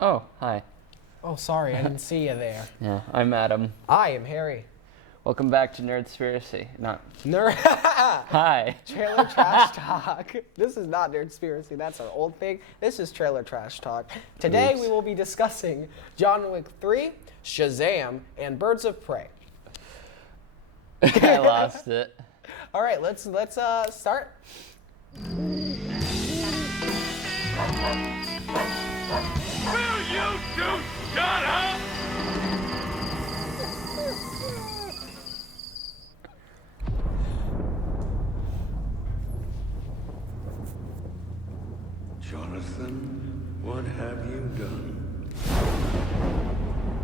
Oh, hi. Oh, sorry, I didn't see you there. Yeah, I'm Adam. I am Harry. Welcome back to Nerdspiracy. Hi. Trailer Trash Talk. This is not Nerdspiracy, that's our old thing. This is Trailer Trash Talk. Today Oops. we will be discussing John Wick 3, Shazam, and Birds of Prey. I lost it. All right, let's start. Will you two shut up? Jonathan, what have you done?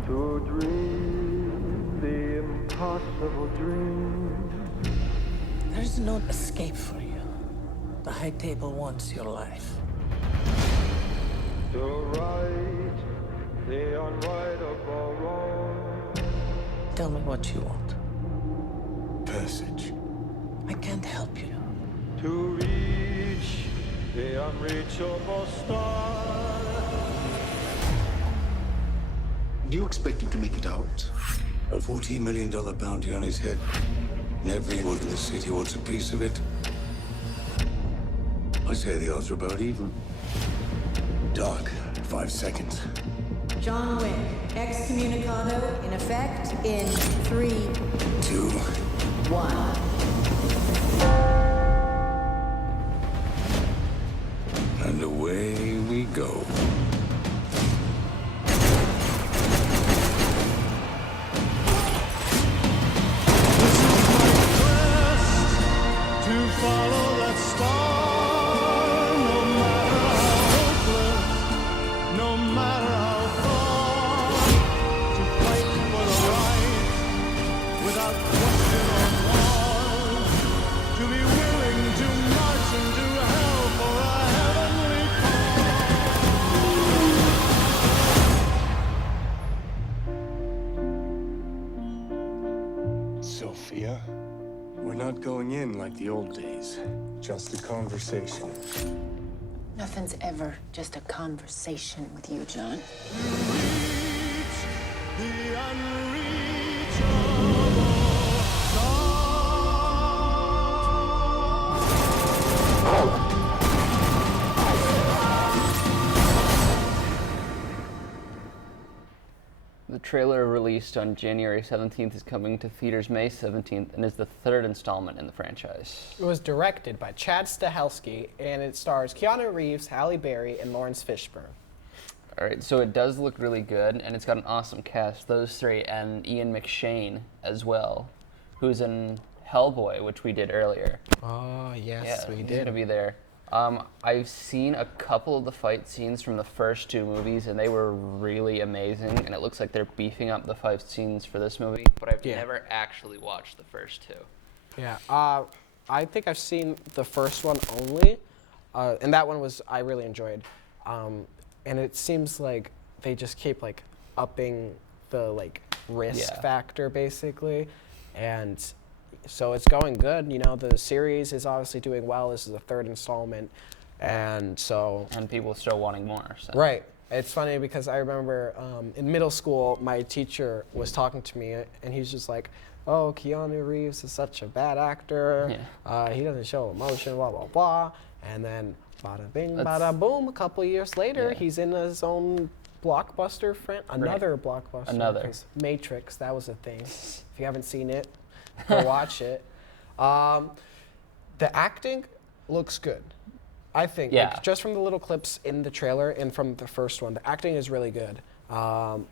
To dream the impossible dream. There's no escape for you. The high table wants your life. To right the unrightable wrong. Tell me what you want. Passage. I can't help you. To reach the unreachable star. Do you expect him to make it out? A $14 million bounty on his head. And everyone in the city wants a piece of it. I say the odds are about even. Doc, 5 seconds. John Wick, excommunicado in effect in 3, 2. 1. And away we go. To follow that star, no matter how hopeless, no matter how far. To fight for the right, without question or pause. To be willing to march into hell for a heavenly cause. Sophia, we're not going in like the old days. Just a conversation. Nothing's ever just a conversation with you, John. Reach the unreachable The trailer released on January 17th is coming to theaters May 17th and is the third installment in the franchise. It was directed by Chad Stahelski, and it stars Keanu Reeves, Halle Berry, and Lawrence Fishburne. All right, so it does look really good, and it's got an awesome cast. Those three, and Ian McShane as well, who's in Hellboy, which we did earlier. Oh, yes, we He's did. gonna be there. I've seen a couple of the fight scenes from the first two movies, and they were really amazing. And it looks like they're beefing up the fight scenes for this movie. But I've Yeah. never actually watched the first two. Yeah, I think I've seen the first one only, and that one I really enjoyed. And it seems like they just keep like upping the risk Yeah. factor basically, and so it's going good. You know, the series is obviously doing well. This is the third installment, and so And people are still wanting more. So. right. It's funny because I remember in middle school, my teacher was talking to me, and he's just like, "Oh, Keanu Reeves is such a bad actor. He doesn't show emotion, blah, blah, blah." And then bada bing, bada boom, a couple years later, Yeah. he's in his own blockbuster, another blockbuster. Another. 'Cause Matrix, that was a thing. If you haven't seen it, go watch it. The acting looks good. I think, Yeah. just from the little clips in the trailer and from the first one, the acting is really good. And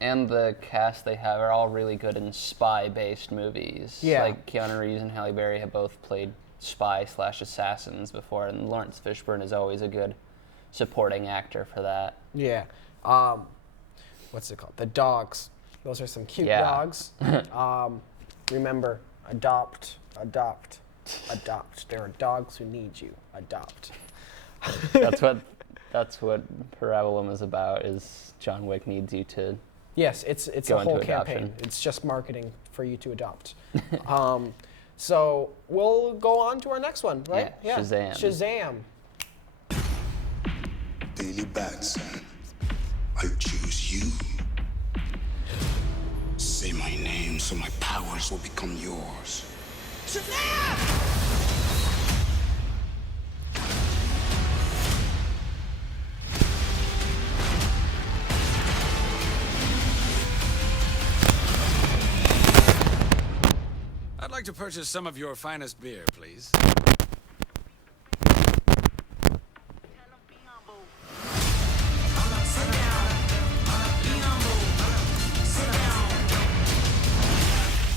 the cast they have are all really good in spy-based movies. Yeah. Like Keanu Reeves and Halle Berry have both played spy/assassins before, and Lawrence Fishburne is always a good supporting actor for that. Yeah. What's it called? The dogs. Those are some cute Yeah. dogs. Remember, adopt. There are dogs who need you. Adopt. That's what Parabolum is about. Is John Wick needs you to. Yes, it's Go a whole into campaign. adoption. It's just marketing for you to adopt. So we'll go on to our next one, right? Yeah, Shazam. Shazam. Daily bats. I choose you. Say my name so my powers will become yours. Shazam! I'd like to purchase some of your finest beer, please.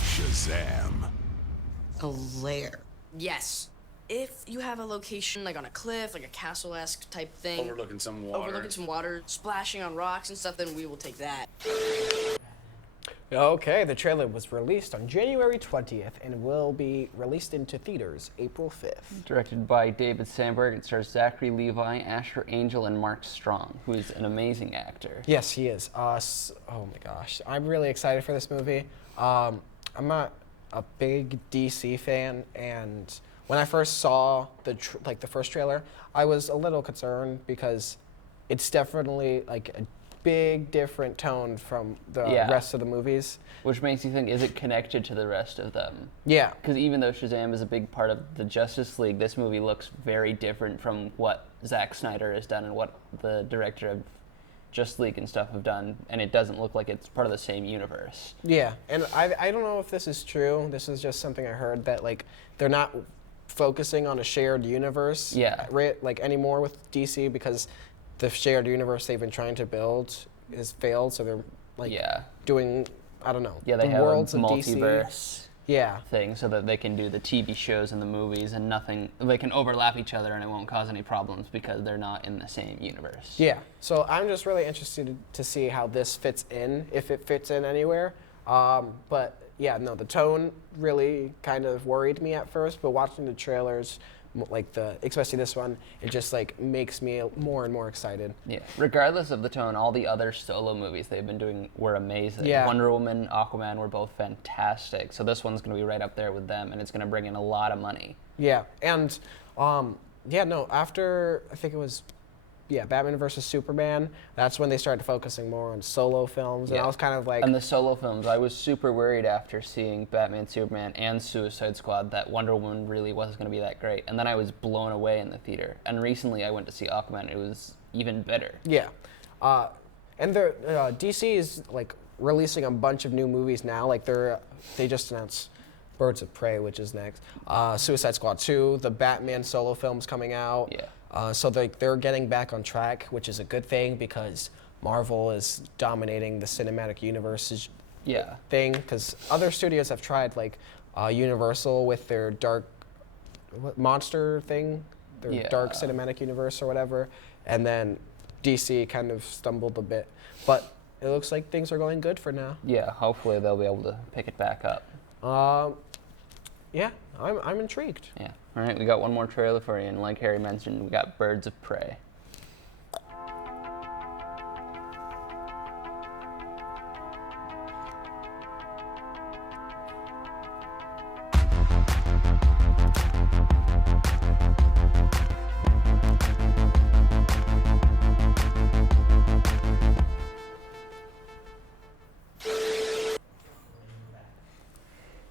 Shazam. A lair. Yes. If you have a location like on a cliff, like a castle-esque type thing. Overlooking some water. Overlooking some water, splashing on rocks and stuff, then we will take that. Okay, the trailer was released on January 20th and will be released into theaters April 5th. Directed by David Sandberg, it stars Zachary Levi, Asher Angel, and Mark Strong, who is an amazing actor. Yes, he is. Oh my gosh, I'm really excited for this movie. I'm not a big DC fan, and when I first saw the first trailer, I was a little concerned because it's definitely like a big different tone from the rest of the movies. Which makes you think, is it connected to the rest of them? Yeah. Because even though Shazam is a big part of the Justice League, this movie looks very different from what Zack Snyder has done and what the director of Justice League and stuff have done, and it doesn't look like it's part of the same universe. Yeah, and I don't know if this is true. This is just something I heard, that like they're not focusing on a shared universe like anymore with DC, because the shared universe they've been trying to build has failed, so they're like doing, I don't know, Yeah, they the have worlds a of multiverse DC thing so that they can do the TV shows and the movies and nothing, they can overlap each other and it won't cause any problems because they're not in the same universe. Yeah, so I'm just really interested to see how this fits in, if it fits in anywhere. But yeah, no, the tone really kind of worried me at first, but watching the trailers, like especially this one, it just like makes me more and more excited. Yeah. Regardless of the tone, all the other solo movies they've been doing were amazing. Yeah. Wonder Woman, Aquaman were both fantastic. So this one's going to be right up there with them, and it's going to bring in a lot of money. Yeah, and after I think it was Batman vs. Superman, that's when they started focusing more on solo films, and I was kind of like... And the solo films, I was super worried after seeing Batman, Superman, and Suicide Squad that Wonder Woman really wasn't going to be that great. And then I was blown away in the theater. And recently I went to see Aquaman, it was even better. Yeah. And DC is like releasing a bunch of new movies now. Like they just announced Birds of Prey, which is next. Suicide Squad 2, the Batman solo film's coming out. Yeah. So they're getting back on track, which is a good thing because Marvel is dominating the cinematic universe thing. Because other studios have tried, like Universal with their dark monster thing, their dark cinematic universe or whatever, and then DC kind of stumbled a bit. But it looks like things are going good for now. Yeah, hopefully they'll be able to pick it back up. Yeah, I'm intrigued. Yeah. All right, we got one more trailer for you, and like Harry mentioned, we got Birds of Prey.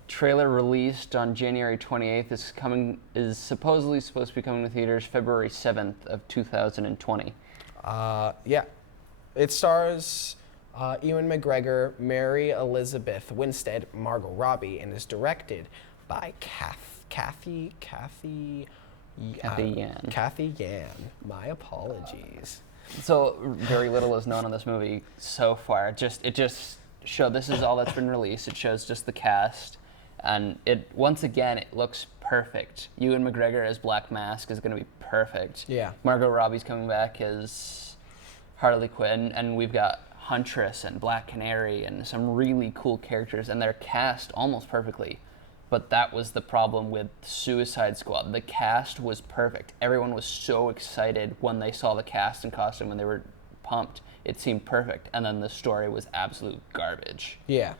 Trailer released on January 28th is supposedly supposed to be coming to theaters February 7th of 2020. Yeah. It stars Ewan McGregor, Mary Elizabeth Winstead, Margot Robbie, and is directed by Kathy Yan. Kathy Yan. My apologies. So very little is known on this movie so far. It just showed, this is all that's been released. It shows just the cast. And once again, it looks perfect. Ewan McGregor as Black Mask is going to be perfect. Yeah. Margot Robbie's coming back as Harley Quinn, and we've got Huntress and Black Canary and some really cool characters, and they're cast almost perfectly. But that was the problem with Suicide Squad. The cast was perfect. Everyone was so excited when they saw the cast and costume, and they were pumped. It seemed perfect, and then the story was absolute garbage. Yeah.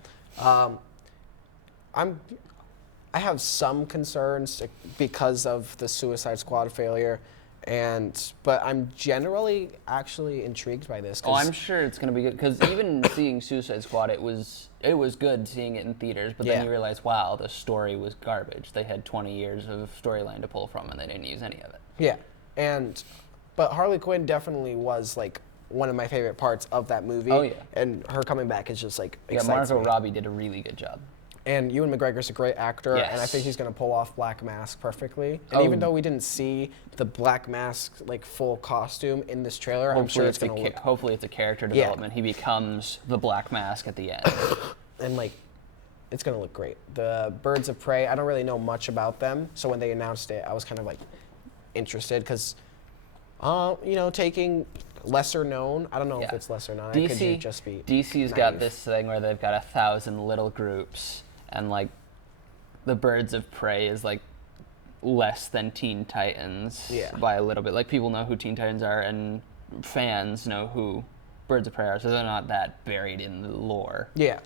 I have some concerns because of the Suicide Squad failure, But I'm generally actually intrigued by this. Oh, I'm sure it's gonna be good because even seeing Suicide Squad, it was good seeing it in theaters. But then you realize, wow, the story was garbage. They had 20 years of storyline to pull from, and they didn't use any of it. Yeah, but Harley Quinn definitely was like one of my favorite parts of that movie. Oh yeah. And her coming back is just like excites Margot me. Robbie did a really good job. And Ewan McGregor's a great actor, and I think he's going to pull off Black Mask perfectly. And even though we didn't see the Black Mask like full costume in this trailer, I'm sure it's going to look. Hopefully, it's a character development. He becomes the Black Mask at the end. And like, it's going to look great. The Birds of Prey, I don't really know much about them, so when they announced it, I was kind of like interested because, taking lesser known. I don't know if it's lesser known. It could just be DC's got this thing where they've got 1,000 little groups, and like the Birds of Prey is like less than Teen Titans by a little bit. Like people know who Teen Titans are, and fans know who Birds of Prey are, so they're not that buried in the lore. Yeah,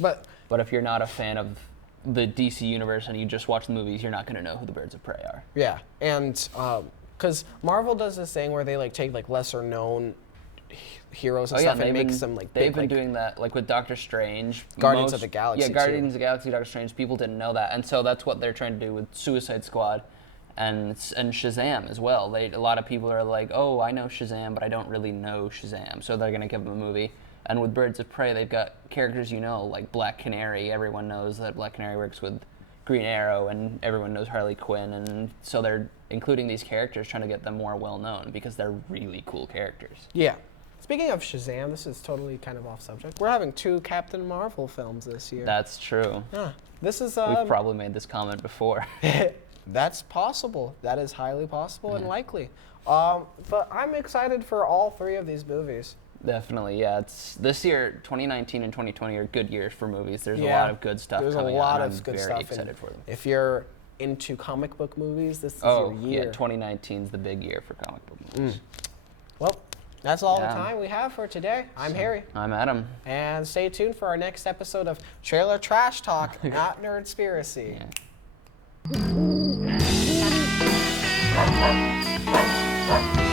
but if you're not a fan of the DC universe and you just watch the movies, you're not going to know who the Birds of Prey are. Yeah, and because Marvel does this thing where they like take like lesser known heroes and stuff and makes them like they've big, been doing that like with Doctor Strange, Guardians of the Galaxy. Yeah, Guardians of the Galaxy, Doctor Strange. People didn't know that, and so that's what they're trying to do with Suicide Squad, and Shazam as well. A lot of people are like, oh, I know Shazam, but I don't really know Shazam, so they're gonna give them a movie. And with Birds of Prey, they've got characters like Black Canary. Everyone knows that Black Canary works with Green Arrow, and everyone knows Harley Quinn, and so they're including these characters, trying to get them more well known because they're really cool characters. Yeah. Speaking of Shazam, this is totally kind of off subject. We're having 2 Captain Marvel films this year. That's true. Yeah. This is We've probably made this comment before. That's possible. That is highly possible and likely. But I'm excited for all 3 of these movies. Definitely, yeah. It's this year, 2019 and 2020 are good years for movies. There's a lot of good stuff coming out. There's a lot and of I'm good very stuff. excited for them. If you're into comic book movies, this is your year. Yeah, 2019 is the big year for comic book movies. Well, that's all the time we have for today. I'm Harry. I'm Adam. And stay tuned for our next episode of Trailer Trash Talk, not Nerdspiracy. Yeah.